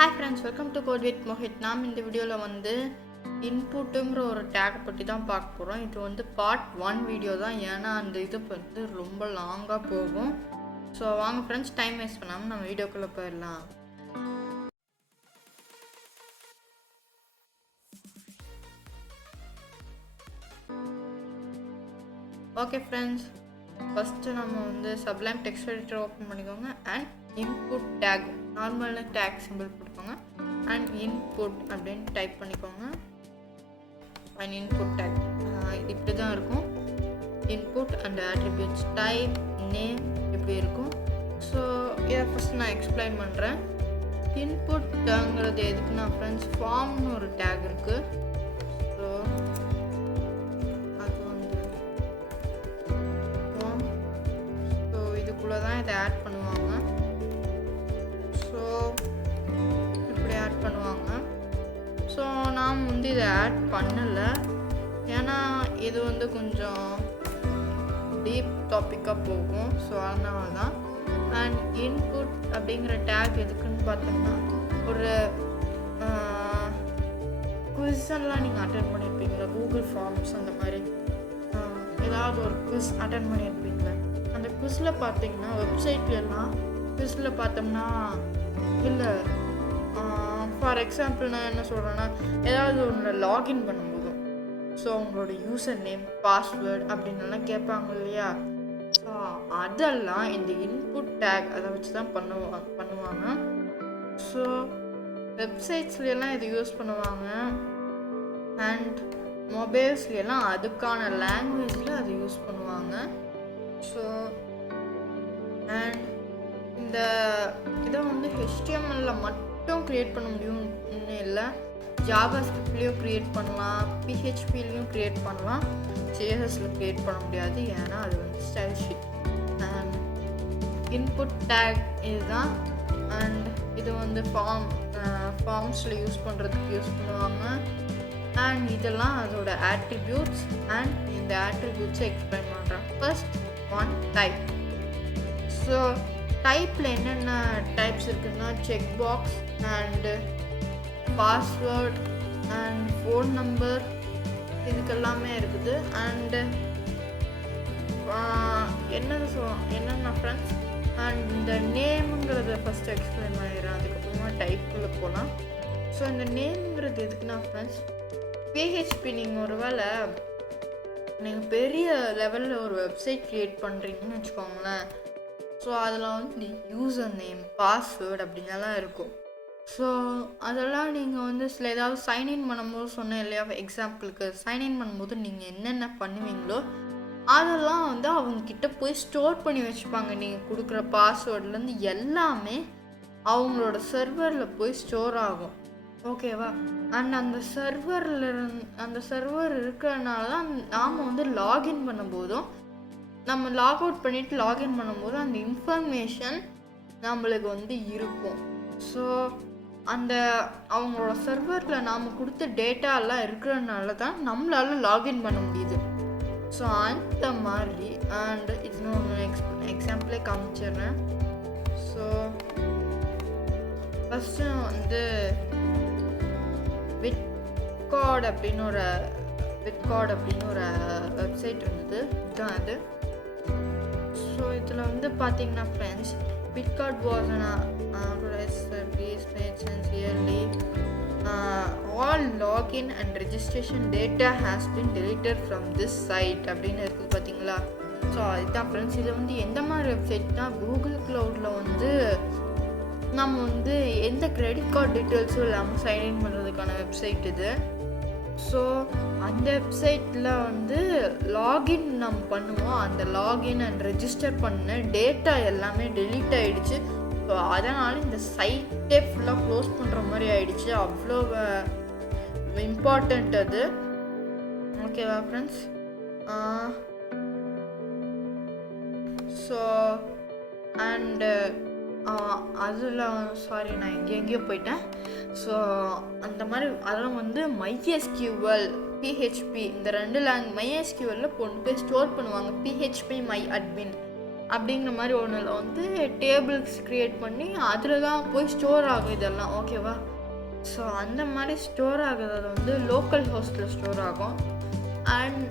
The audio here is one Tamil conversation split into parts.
Hi friends, welcome to code with Mohit. நாம் இந்த வீடியோவில் வந்து இன்புட்டுங்கிற ஒரு டேக் பற்றி தான் பார்க்க போகிறோம். இது வந்து பார்ட் 1 வீடியோ தான், ஏன்னா அந்த இது வந்து ரொம்ப லாங்காக போகும். ஸோ வாங்க ஃப்ரெண்ட்ஸ், டைம் வேஸ்ட் பண்ணாமல் நம்ம வீடியோக்குள்ளே போயிடலாம். ஓகே ஃப்ரெண்ட்ஸ், ஃபஸ்ட்டு நம்ம வந்து சப்ளைம் டெக்ஸ்ட் எடிட்டர் ஓப்பன் பண்ணிக்கோங்க அண்ட் இன்புட் டேக் நார்மலான டேக் சிம்பிள் போட்டுக்கோங்க அண்ட் இன்புட் அப்படின்னு டைப் பண்ணிக்கோங்க. அண்ட் இன்புட் டேக் இது இப்படி தான் இருக்கும். Input and attributes type name இப்படி இருக்கும். ஸோ இதை ஃபஸ்ட் நான் எக்ஸ்பிளைன் பண்ணுறேன். இன்புட்டுங்கிறது எதுக்குன்னா ஃப்ரெண்ட்ஸ், ஃபார்ம்னு ஒரு டேக் இருக்குது. ஸோ அது வந்து ஃபார்ம். ஸோ இதுக்குள்ளே தான் இதை ஆட் பண்ணுவாங்க. ஸோ இப்படி ஆட் பண்ணுவாங்க. ஸோ நாம் வந்து இதை ஆட் பண்ணலை, ஏன்னா இது வந்து கொஞ்சம் டீப் டாப்பிக்காக போகும். ஸோ அதனால தான். அண்ட் இன்புட் அப்படிங்கிற டேக் எதுக்குன்னு பார்த்தோம்னா, ஒரு குவிஸெல்லாம் நீங்கள் அட்டென்ட் பண்ணியிருப்பீங்களா, கூகுள் ஃபார்ம்ஸ் அந்த மாதிரி ஏதாவது ஒரு குவிஸ் அட்டென்ட் பண்ணியிருப்பீங்களா. அந்த குவிஸில் பார்த்தீங்கன்னா வெப்சைட்லாம் குவிஸில் பார்த்தோம்னா இல்லை, ஃபார் எக்ஸாம்பிள் நான் என்ன சொல்கிறேன்னா, ஏதாவது ஒன்று லாகின் பண்ணும்போதும் ஸோ உங்களோட யூசர் நேம் பாஸ்வேர்டு அப்படின்லாம் கேட்பாங்க இல்லையா. ஸோ அதெல்லாம் இந்த இன்புட் டேக் அதை வச்சு தான் பண்ணுவாங்க. ஸோ வெப்சைட்ஸ்லாம் இது யூஸ் பண்ணுவாங்க அண்ட் மொபைல்ஸ்லாம் அதுக்கான லாங்குவேஜில் அது யூஸ் பண்ணுவாங்க. ஸோ அண்ட் இந்த இதை வந்து HTML மட்டும் க்ரியேட் பண்ண முடியும்னு இல்லை, ஜாவா ஸ்கிரிப்ட்லேயும் க்ரியேட் பண்ணலாம், PHPலையும் க்ரியேட் பண்ணலாம், CSSல க்ரியேட் பண்ண முடியாது, ஏன்னா அது வந்து style sheet. And input tag இதுதான். அண்ட் இது வந்து ஃபார்ம்ஸில் யூஸ் பண்ணுறதுக்கு யூஸ் பண்ணுவாங்க. அண்ட் இதெல்லாம் அதோட ஆட்ரிபியூட்ஸ். அண்ட் இந்த ஆட்ரிபியூட்ஸை எக்ஸ்பிளைன் பண்ணுறேன். First one type. ஸோ டைப்பில் என்னென்ன டைப்ஸ் இருக்குதுன்னா, check box and password and phone number இதுக்கெல்லாமே இருக்குது. அண்டு என்னென்ன ஃப்ரெண்ட்ஸ், அண்ட் இந்த நேமுங்கிறத ஃபஸ்ட்டு எக்ஸ்பிளைன் பண்ணிடுறேன், அதுக்கப்புறமா டைப்புக்குள்ளே போகலாம். ஸோ இந்த நேமுங்கிறது எதுக்குன்னா ஃப்ரெண்ட்ஸ், PHP நீங்கள் ஒரு வேளை நீங்கள் பெரிய லெவலில் ஒரு வெப்சைட் க்ரியேட் பண்ணுறீங்கன்னு வச்சுக்கோங்களேன். ஸோ அதில் வந்து யூசர் நேம் பாஸ்வேர்டு அப்படின்னலாம் இருக்கும். ஸோ அதெல்லாம் நீங்கள் வந்து சில ஏதாவது சைன்இன் பண்ணும்போது சொன்னேன் இல்லையா, எக்ஸாம்பிளுக்கு சைன்இன் பண்ணும்போது நீங்கள் என்னென்ன பண்ணுவீங்களோ அதெல்லாம் வந்து அவங்கக்கிட்ட போய் ஸ்டோர் பண்ணி வச்சுப்பாங்க. நீங்கள் கொடுக்குற பாஸ்வேர்ட்லேருந்து எல்லாமே அவங்களோட சர்வரில் போய் ஸ்டோர் ஆகும். ஓகேவா. அண்ட் அந்த சர்வர் இருக்கிறதுனால தான் நாம் வந்து லாகின் பண்ணும்போதும், நம்ம லாக் அவுட் பண்ணிவிட்டு லாகின் பண்ணும்போது அந்த இன்ஃபர்மேஷன் நம்மளுக்கு வந்து இருக்கும். ஸோ அந்த அவங்களோட சர்வரில் நாம் கொடுத்த டேட்டாலாம் இருக்கிறதுனால தான் நம்மளால் லாகின் பண்ண முடியுது. ஸோ அந்த மாதிரி. அண்ட் இது நான் எக்ஸாம்பிளே காமிச்சிடுறேன். ஸோ ஃபஸ்ட்டு வந்து விட்கார்ட் அப்படின்னு ஒரு வெப்சைட் இருந்தது. இதுதான் அது. ஸோ இதில் வந்து பார்த்தீங்கன்னா ஃப்ரெண்ட்ஸ், விட்கார்ட் வாஸ் service mentions yearly all login and registration data has been deleted from this site அப்படின்னு இருக்குது பார்த்தீங்களா. ஸோ அதுதான் ஃப்ரெண்ட்ஸ். இது வந்து எந்த மாதிரி வெப்சைட்னா, கூகுள் க்ளவுடில் வந்து நம்ம வந்து எந்த கிரெடிட் கார்டு டீட்டெயில்ஸும் இல்லாமல் சைன்இன் பண்ணுறதுக்கான வெப்சைட் இது. ஸோ அந்த வெப்சைட்டில் வந்து லாகின் நம்ம பண்ணுவோம். அந்த லாகின் அண்ட் ரெஜிஸ்டர் பண்ண டேட்டா எல்லாமே டெலீட் ஆகிடுச்சு. ஸோ அதனால் இந்த சைட்டே ஃபுல்லாக க்ளோஸ் பண்ணுற மாதிரி ஆகிடுச்சு. அவ்வளோ இம்பார்ட்டண்ட் அது. ஓகேவா ஃப்ரெண்ட்ஸ். ஸோ அண்டு அதில் சாரி, நான் எங்கேயோ போயிட்டேன். ஸோ அந்த மாதிரி அதெல்லாம் வந்து MySQL PHP இந்த ரெண்டு MySQLல கொண்டு போய் ஸ்டோர் பண்ணுவாங்க. PHP my admin அப்படிங்கிற மாதிரி ஒன்றில் வந்து டேபிள்ஸ் க்ரியேட் பண்ணி அதில் தான் போய் ஸ்டோர் ஆகும் இதெல்லாம், ஓகேவா? ஸோ அந்த மாதிரி ஸ்டோர் ஆகுறது வந்து லோக்கல் ஹோஸ்டில் ஸ்டோர் ஆகும். அண்ட்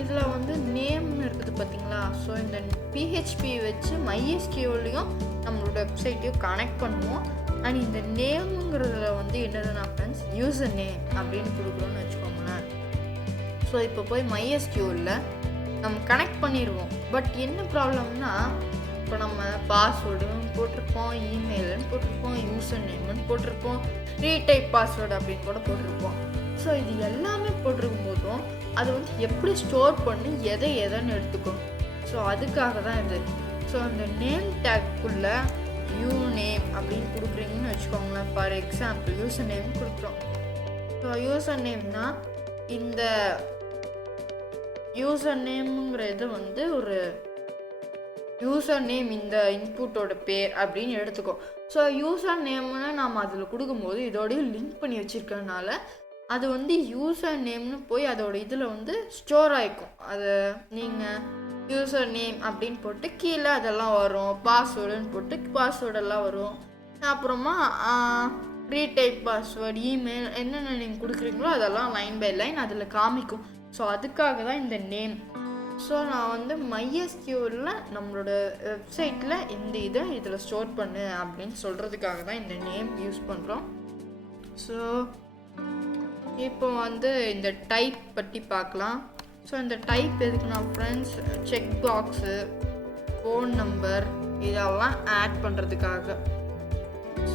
இதில் வந்து நேம்னு இருக்குது பார்த்தீங்களா? ஸோ இந்த பிஹெச்பி வச்சு MySQLலையும் நம்மளோட வெப்சைட்டையும் கனெக்ட் பண்ணுவோம். அண்ட் இந்த நேமுங்கிறதுல வந்து என்னதுன்னா ஃப்ரெண்ட்ஸ், யூசர் நேம் அப்படின்னு கொடுக்குறோன்னு வச்சுக்கோங்களேன். ஸோ இப்போ போய் MySQLல நம்ம கனெக்ட் பண்ணிடுவோம். பட் என்ன ப்ராப்ளம்னா, இப்போ நம்ம பாஸ்வேர்டுன்னு போட்டிருப்போம், இமெயில்னு போட்டிருப்போம், யூசர் நேம்னு போட்டிருப்போம், ரீடைப் பாஸ்வேர்டு அப்படின்னு கூட போட்டிருப்போம். ஸோ இது எல்லாமே போட்டிருக்கும் போதும் அது வந்து எப்படி ஸ்டோர் பண்ணி எதைன்னு எடுத்துக்கும். ஸோ அதுக்காக தான் இது. ஸோ அந்த நேம் டேக்குள்ளே யூ நேம் அப்படின்னு கொடுக்குறீங்கன்னு வச்சுக்கோங்களேன். ஃபார் எக்ஸாம்பிள் யூசர் நேம் கொடுக்குறோம். ஸோ யூசர் நேம்னா இந்த யூசர் நேம்ங்கிற இது வந்து ஒரு யூசர் நேம் இந்த இன்புட்டோட பேர் அப்படின்னு எடுத்துக்கோ. ஸோ யூசர் நேம்னு நாம் அதில் கொடுக்கும்போது இதோடய லிங்க் பண்ணி வச்சுருக்கனால அது வந்து யூசர் நேம்னு போய் அதோட இதில் வந்து ஸ்டோர் ஆகிக்கும். அது நீங்கள் யூசர் நேம் அப்படின்னு போட்டு கீழே அதெல்லாம் வரும், பாஸ்வேர்டுன்னு போட்டு பாஸ்வேர்டெல்லாம் வரும். அப்புறமா ரீடைப் பாஸ்வேர்டு, இமெயில் என்னென்ன நீங்கள் கொடுக்குறீங்களோ அதெல்லாம் லைன் பை லைன் அதில் காமிக்கும். ஸோ அதுக்காக தான் இந்த நேம். ஸோ நான் வந்து MySQLல நம்மளோட வெப்சைட்டில் இந்த இதில் ஸ்டோர் பண்ணு அப்படின்னு சொல்கிறதுக்காக தான் இந்த நேம் யூஸ் பண்ணுறோம். ஸோ இப்போ வந்து இந்த டைப் பற்றி பார்க்கலாம். ஸோ இந்த டைப் எதுக்குன்னா friends, check box, phone number இதெல்லாம் ஆட் பண்ணுறதுக்காக.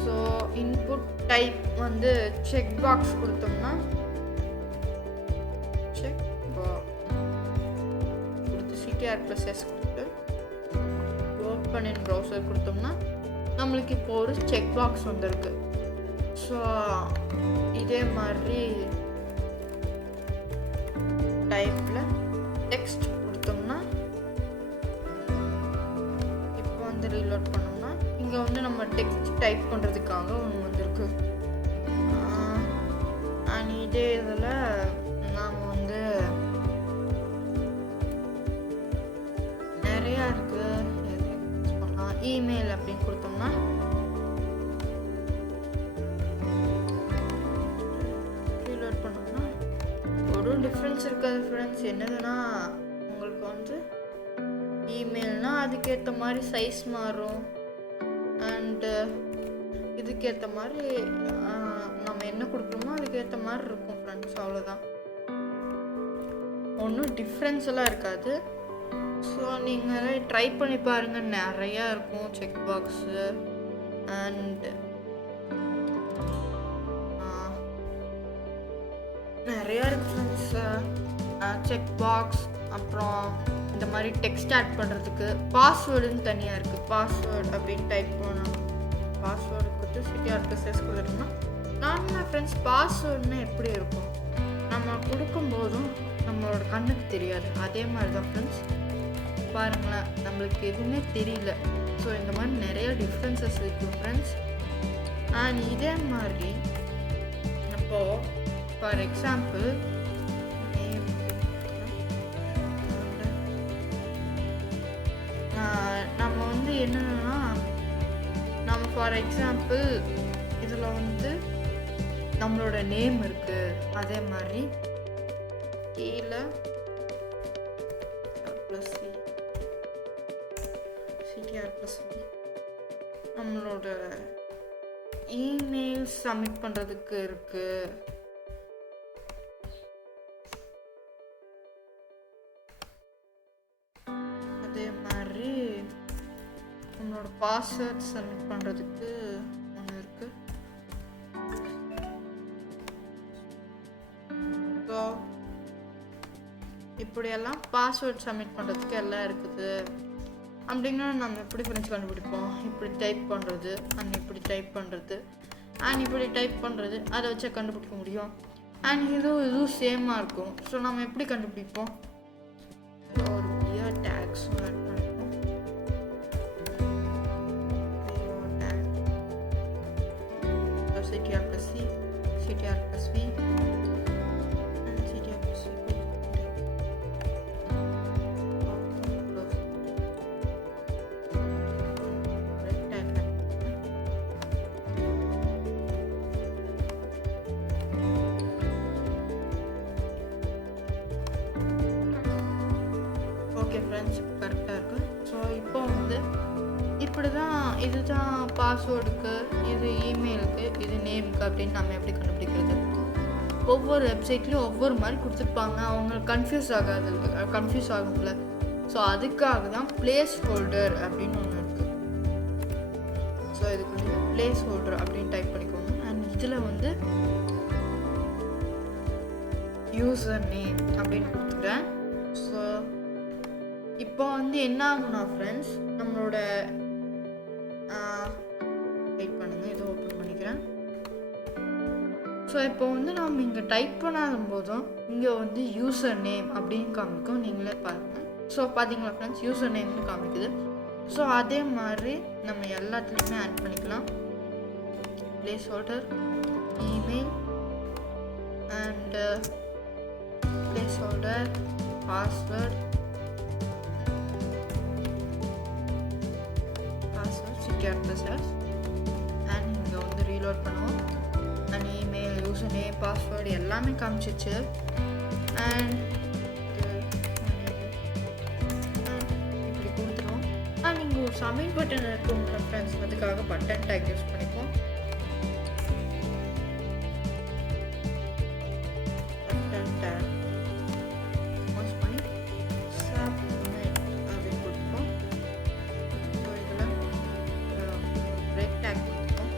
ஸோ இன்புட் டைப் வந்து செக் பாக்ஸ் கொடுத்தோம்னா செக் கொடுத்து CTR+S கொடுத்து ஓப்பன் இன் ப்ரௌசர் கொடுத்தோம்னா நம்மளுக்கு இப்போ ஒரு செக் பாக்ஸ் வந்துருக்கு. ஸோ இதே மாதிரி டைப்பில் டெக்ஸ்ட் கொடுத்தோம்னா இப்போ வந்து ரீலோட் பண்ணோம்னா இங்கே வந்து நம்ம டெக்ஸ்ட் டைப் பண்ணுறதுக்காக ஒன்று வந்திருக்கு. அண்ட் இதே இதில் நாம் வந்து நிறையா இருக்குது. இமெயில் அப்படின்னு கொடுத்தோம்னா ரீலோட் பண்ணோம்னா ஒரு டிஃப்ரென்ஸ் இருக்காது ஃப்ரெண்ட்ஸ். என்னதுன்னா உங்களுக்கு வந்து இமெயில்னால் அதுக்கேற்ற மாதிரி சைஸ் மாறும். அண்டு இதுக்கேற்ற மாதிரி நம்ம என்ன கொடுக்குறோமோ அதுக்கேற்ற மாதிரி இருக்கும் ஃப்ரெண்ட்ஸ், அவ்வளோதான். ஒன்றும் டிஃப்ரென்ஸ் எல்லாம் இருக்காது. ஸோ நீங்கள் ட்ரை பண்ணி பாருங்கள், நிறையா இருக்கும் செக் பாக்ஸு. அண்ட் நிறையா இருக்குது ஃப்ரெண்ட்ஸ் செக் பாக்ஸ். அப்புறம் இந்த மாதிரி டெக்ஸ்ட் ஆட் பண்ணுறதுக்கு பாஸ்வேர்டுன்னு தனியாக இருக்குது. பாஸ்வேர்டு அப்படின்னு டைப் பண்ணணும். பாஸ்வேர்டு கொடுத்து CTR+S கொடுத்துட்டோம்னா நார்மலாக ஃப்ரெண்ட்ஸ் பாஸ்வேர்டுன்னா எப்படி இருக்கும், நம்ம கொடுக்கும்போதும் நம்மளோட கண்ணுக்கு தெரியாது. அதே மாதிரி தான் ஃப்ரெண்ட்ஸ், பாருங்களேன் நம்மளுக்கு எதுவுமே தெரியல. ஸோ இந்த மாதிரி நிறைய டிஃப்ரென்சஸ் இருக்குது ஃப்ரெண்ட்ஸ். அண்ட் இதே மாதிரி இப்போது ஃபார் எக்ஸாம்பிள் நம்ம வந்து என்னென்னா நம்ம ஃபார் எக்ஸாம்பிள் இதில் வந்து நம்மளோட நேம் இருக்குது. அதே மாதிரி கீழே CTR+V நம்மளோட இமெயில் சப்மிட் பண்ணுறதுக்கு இருக்குது. அதே மாதிரி நம்மளோட பாஸ்வேர்ட் சப்மிட் பண்ணுறதுக்கு ஒன்று இருக்குது. ஸோ இப்படியெல்லாம் பாஸ்வேர்ட் சப்மிட் பண்ணுறதுக்கு எல்லாம் இருக்குது. அப்படின்னா நம்ம எப்படி ஃப்ரெண்ட்ஸ் கண்டுபிடிப்போம்? இப்படி டைப் பண்ணுறது, அண்ட் இப்படி டைப் பண்ணுறது, அண்ட் இப்படி டைப் பண்ணுறது, அதை வச்சா கண்டுபிடிக்க முடியும். அண்ட் இதுவும் சேமாக இருக்கும். ஸோ நம்ம எப்படி கண்டுபிடிப்போம்? ஒரு பியர் டேக்ஸ் ஆட் பண்ணிப்போம். CTR+C, CTR+V, and CTR+C. இதுதான் பாஸ்வேர்டுக்கு, இது இமெயிலுக்கு, இது நேமுக்கு அப்படின்னு நம்ம எப்படி கண்டுபிடிக்கிறது? ஒவ்வொரு வெப்சைட்லேயும் ஒவ்வொரு மாதிரி கொடுத்துருப்பாங்க. அவங்க கன்ஃபியூஸ் ஆகும்ல. ஸோ அதுக்காக தான் பிளேஸ் ஹோல்டர் அப்படின்னு ஒன்று இருக்குது. ஸோ இதுக்குள்ளே பிளேஸ் ஹோல்டர் அப்படின்னு டைப் பண்ணிக்கோங்க. அண்ட் இதில் வந்து யூசர் நேம் அப்படின்னு கொடுத்துக்கிறேன். ஸோ இப்போ வந்து என்ன ஆகும்னா ஃப்ரெண்ட்ஸ், நம்மளோட வெயிட் பண்ணுங்கள், இதை ஓப்பன் பண்ணிக்கிறேன். ஸோ இப்போ வந்து நம்ம இங்கே டைப் பண்ணாத போதும் இங்கே வந்து யூசர் நேம் அப்படின்னு காமிக்கும். நீங்களே பாருங்கள். ஸோ பார்த்தீங்களா ஃப்ரெண்ட்ஸ், யூசர் நேம்னு காமிக்குது. ஸோ அதே மாதிரி நம்ம எல்லாத்துலேயுமே ஆட் பண்ணிக்கலாம். Placeholder, email and placeholder, password சிட்டிஆர்பிஎஸ் அண்ட் இங்கே வந்து ரீலோட் பண்ணுவோம். And email, user name, password எல்லாமே காமிச்சிச்சு. அண்ட் இப்படி கொடுத்துருவோம். அண்ட் இங்கே ஒரு சப்மிட் பட்டன் இருக்குங்களா ஃப்ரெண்ட்ஸ், அதுக்காக பட்டன் டேக் யூஸ் பண்ணிப்போம். பட்டன் டேக் யூஸ் பண்ணி சப்மிட் அப்படின்னு கொடுப்போம். ஸோ இதில் பிரேக் டேக் கொடுத்துப்போம்.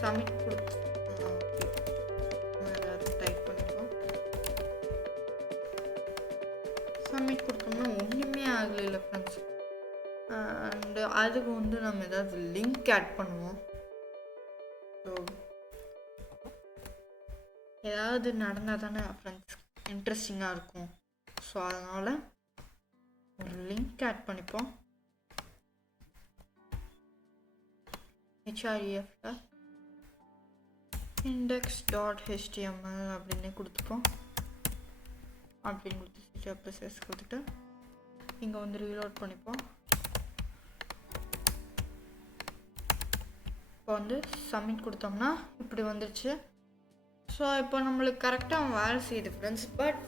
சப்மிட் கொடுத்து ஏதாவது டைப் பண்ணிப்போம். சப்மிட் கொடுத்தோம்னா ஒன்றுமே ஆகலை ஃப்ரெண்ட்ஸ். அண்டு அதுக்கு வந்து நம்ம ஏதாவது லிங்க் ஆட் பண்ணுவோம். ஸோ ஏதாவது நடந்தால் தானே ஃப்ரெண்ட்ஸ் இன்ட்ரெஸ்டிங்காக இருக்கும். ஸோ அதனால் ஒரு லிங்க் ஆட் பண்ணிப்போம். HREFல index.html அப்படின்னு கொடுத்துப்போம். அப்படின்னு கொடுத்து சிட்டிஆர்பிஎஸ் கொடுத்துட்டு இங்கே வந்து ரீலோட் பண்ணிப்போம். இப்போ வந்து சப்மிட் கொடுத்தோம்னா இப்படி வந்துடுச்சு. ஸோ இப்போ நம்மளுக்கு கரெக்டாக வேலை செய்யுது friends. But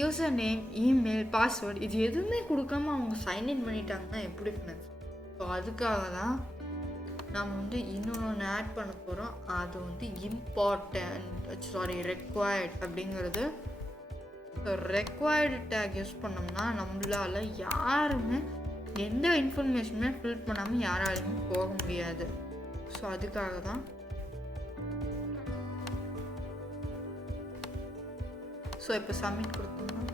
user name, email, password இது எதுவுமே கொடுக்காம அவங்க சைன்இன் பண்ணிட்டாங்கன்னா எப்படி ஃப்ரெண்ட்ஸ்? ஸோ அதுக்காக தான் நம்ம வந்து இன்னொன்று ஆட் பண்ண போகிறோம். அது வந்து ரெக்வயர்ட் அப்படிங்கிறது. ஸோ ரெக்வயர்டு டேக் யூஸ் பண்ணோம்னா நம்மளால் யாருமே எந்த இன்ஃபர்மேஷனுமே ஃபில் பண்ணாமல் யாராலையுமே போக முடியாது. ஸோ அதுக்காக தான். ஸோ இப்போ சப்மிட் கொடுத்தோம்னா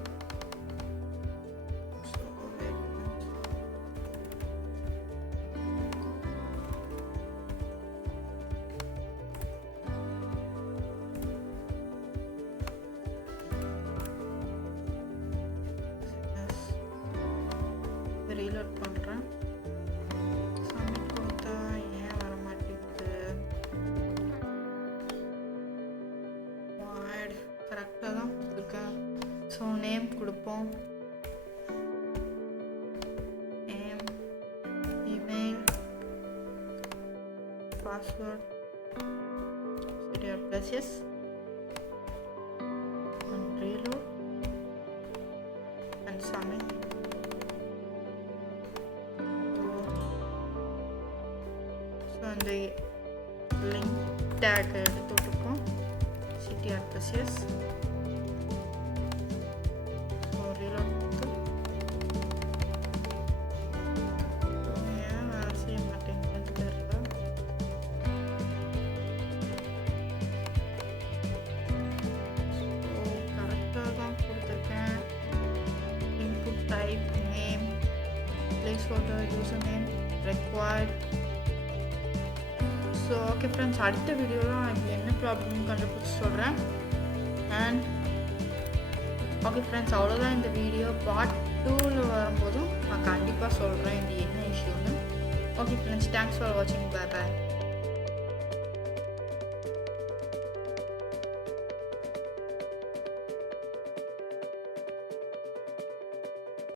ரீலோட் பண்ணுறேன். சப்மிட் கொடுத்தா ஏன் வர மாட்டேங்குது? கரெக்டாக தான் கொடுத்துருக்கேன். ஸோ நேம் கொடுப்போம். நேம், இமெயில், பாஸ்வேர்ட், சிட்டிஆர்பிஎஸ் and reload and submit. அந்த லிங்க் டேக் எடுத்து விட்டுப்போம். சிட்டிஆர்பிஎஸ் ரீலோட் கொடுத்து ஏன் வேலை செய்ய மாட்டேங்குதுன்னு தெரியல. ஸோ கரெக்டாக தான் கொடுத்துருக்கேன். Input type, name, place holder, user name, required. So okay friends, அடுத்த வீடியோவில் இதில் என்ன ப்ராப்ளம்னு கண்டுபிடிச்சி சொல்கிறேன். அண்ட் ஓகே ஃப்ரெண்ட்ஸ், அவ்வளோதான் இந்த வீடியோ. பார்ட் 2ல் வரும்போதும் நான் கண்டிப்பாக சொல்கிறேன் இது என்ன இஷ்யூன்னு. ஓகே ஃப்ரெண்ட்ஸ், தேங்க்ஸ் ஃபார் வாட்சிங். பாய் பாய்.